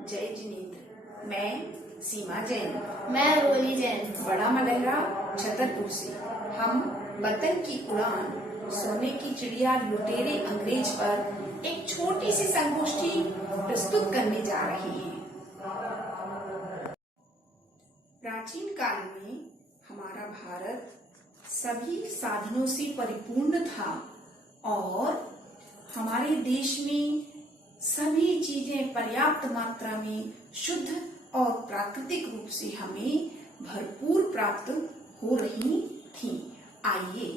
जय जिनेंद्र। मैं सीमा जैन। मैं रोली जैन। बड़ा मलहरा छतरपुर से हम वतन की उड़ान, सोने की चिड़िया, लुटेरे अंग्रेज पर एक छोटी सी संगोष्ठी प्रस्तुत करने जा रहे हैं। प्राचीन काल में हमारा भारत सभी साधनों से परिपूर्ण था और हमारे देश में सभी चीजें पर्याप्त मात्रा में शुद्ध और प्राकृतिक रूप से हमें भरपूर प्राप्त हो रही थी। आइए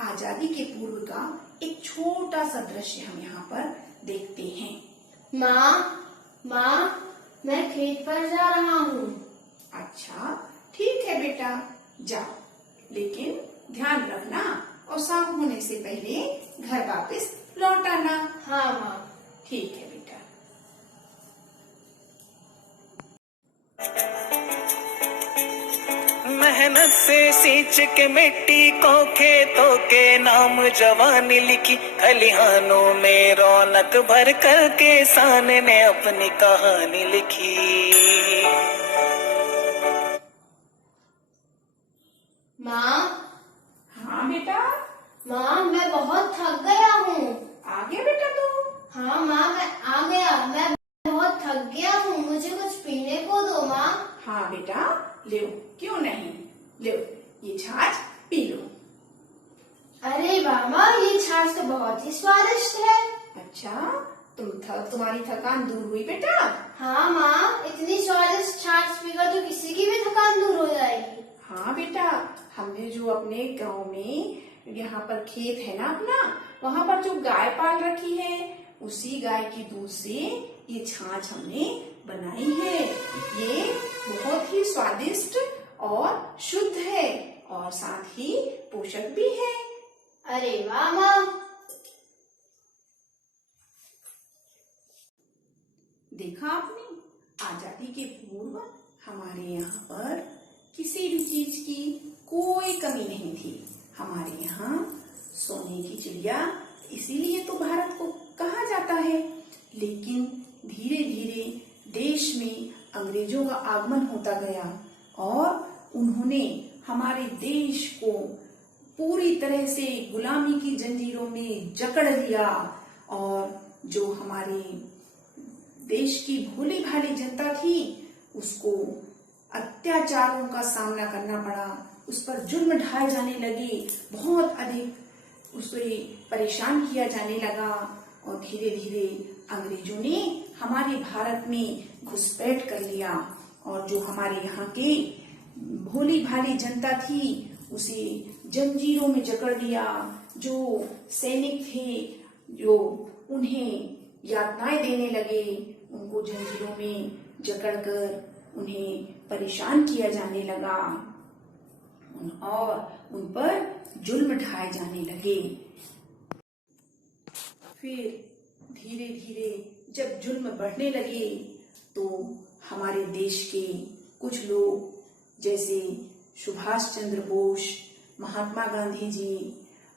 आजादी के पूर्व का एक छोटा सा दृश्य हम यहाँ पर देखते हैं। माँ, मैं खेत पर जा रहा हूँ। अच्छा, ठीक है बेटा, जाओ, लेकिन ध्यान रखना और शाम होने से पहले घर वापस लौट आना। हाँ माँ। ठीक है बेटा। मेहनत से सींच के मिट्टी को खेतों के नाम जवानी लिखी, खलिहानों में रौनक भर कर किसान ने अपनी कहानी लिखी। माँ। हाँ बेटा। माँ, मैं बहुत थक गया हूँ। आ गया बेटा तू? हाँ माँ, मैं आ गया। मैं बहुत थक गया हूँ, मुझे कुछ पीने को दो माँ। हाँ बेटा, ले, क्यों नहीं, ले, ये छाछ पी लो। अरे मामा, ये छाछ तो बहुत ही स्वादिष्ट है। अच्छा, तुम्हारी थकान दूर हुई बेटा? हाँ माँ, इतनी स्वादिष्ट छाछ पीकर तो किसी की भी थकान दूर हो जाएगी। हाँ बेटा, हमने जो अपने गांव में यहाँ पर खेत है ना अपना, वहाँ पर जो गाय पाल रखी है, उसी गाय के दूध से ये छाछ हमने बनाई है। ये बहुत ही स्वादिष्ट और शुद्ध है और साथ ही पोषक भी है। अरे वाह माँ। देखा आपने, आजादी के पूर्व हमारे यहाँ पर किसी भी चीज की कोई कमी नहीं थी। हमारे यहाँ सोने की चिड़िया इसीलिए तो भारत को कहा जाता है। लेकिन धीरे धीरे देश में अंग्रेजों का आगमन होता गया और उन्होंने हमारे देश को पूरी तरह से गुलामी की जंजीरों में जकड़ लिया और जो हमारे देश की भोली भाली जनता थी उसको अत्याचारों का सामना करना पड़ा, उस पर जुल्म ढाए जाने लगे, बहुत अधिक उसे परेशान किया जाने लगा और धीरे धीरे अंग्रेजों ने हमारे भारत में घुसपैठ कर लिया और जो हमारे यहाँ के भोली भाली जनता थी उसे जंजीरों में जकड़ लिया। जो सैनिक थे जो उन्हें यातनाएं देने लगे, उनको जंजीरों में जकड़कर उन्हें परेशान किया जाने लगा और उन पर जुल्म ढाए जाने लगे। फिर धीरे धीरे जब जुल्म बढ़ने लगे तो हमारे देश के कुछ लोग जैसे सुभाष चंद्र बोस, महात्मा गांधी जी,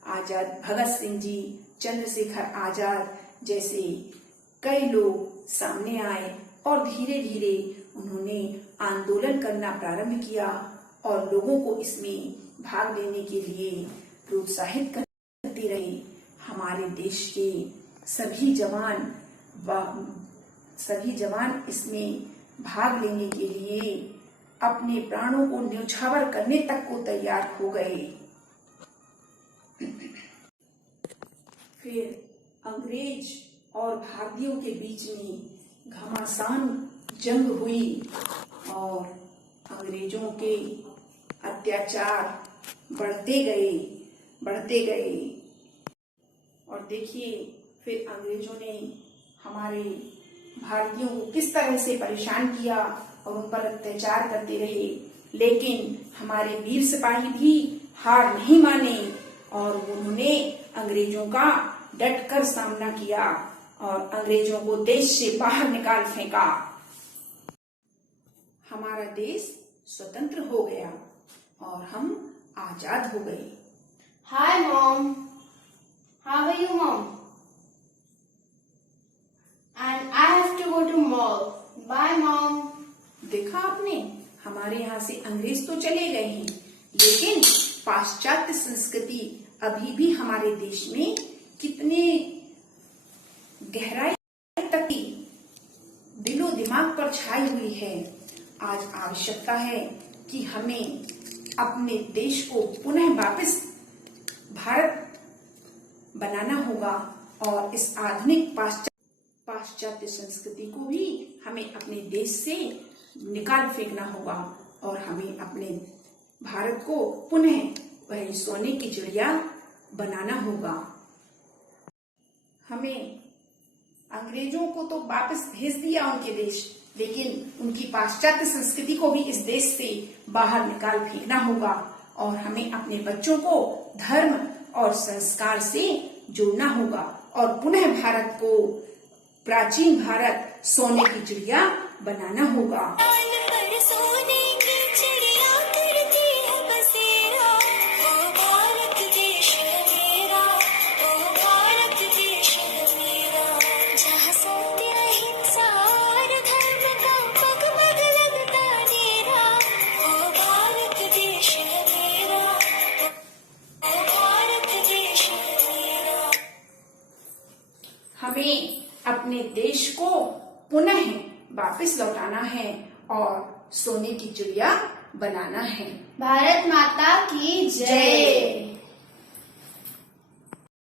आजाद भगत सिंह जी, चंद्रशेखर आजाद जैसे कई लोग सामने आए और धीरे धीरे उन्होंने आंदोलन करना प्रारंभ किया और लोगों को इसमें भाग लेने के लिए प्रोत्साहित करते रहे। हमारे देश के सभी जवान इसमें भाग लेने के लिए अपने प्राणों को न्यौछावर करने तक को तैयार हो गए। फिर अंग्रेज और भारतीयों के बीच में घमासान जंग हुई और अंग्रेजों के अत्याचार बढ़ते गए और देखिए फिर अंग्रेजों ने हमारे भारतीयों को किस तरह से परेशान किया और उन पर अत्याचार करते रहे। लेकिन हमारे वीर सिपाही भी हार नहीं माने और उन्होंने अंग्रेजों का डटकर सामना किया और अंग्रेजों को देश से बाहर निकाल फेंका। हमारा देश स्वतंत्र हो गया और हम आजाद हो गए। Hi mom, how are you mom? And I have to go to mall. Bye ने? हमारे यहाँ से अंग्रेज तो चले गए हैं, लेकिन पाश्चात्य संस्कृति अभी भी हमारे देश में कितने गहराई तक की दिलो दिमाग पर छाई हुई है। आज आवश्यकता है कि हमें अपने देश को पुनः वापस भारत बनाना होगा और इस आधुनिक पाश्चात्य संस्कृति को भी हमें अपने देश से निकाल फेंकना होगा और हमें अपने भारत को पुनः वही सोने की चिड़िया बनाना होगा। हमें अंग्रेजों को तो वापस भेज दिया उनके देश, लेकिन उनकी पाश्चात्य संस्कृति को भी इस देश से बाहर निकाल फेंकना होगा और हमें अपने बच्चों को धर्म और संस्कार से जोड़ना होगा और पुनः भारत को प्राचीन भारत सोने की चिड़िया बनाना होगा। हमें अपने देश को पुनः वापस लौटाना है और सोने की चिड़िया बनाना है। भारत माता की जय।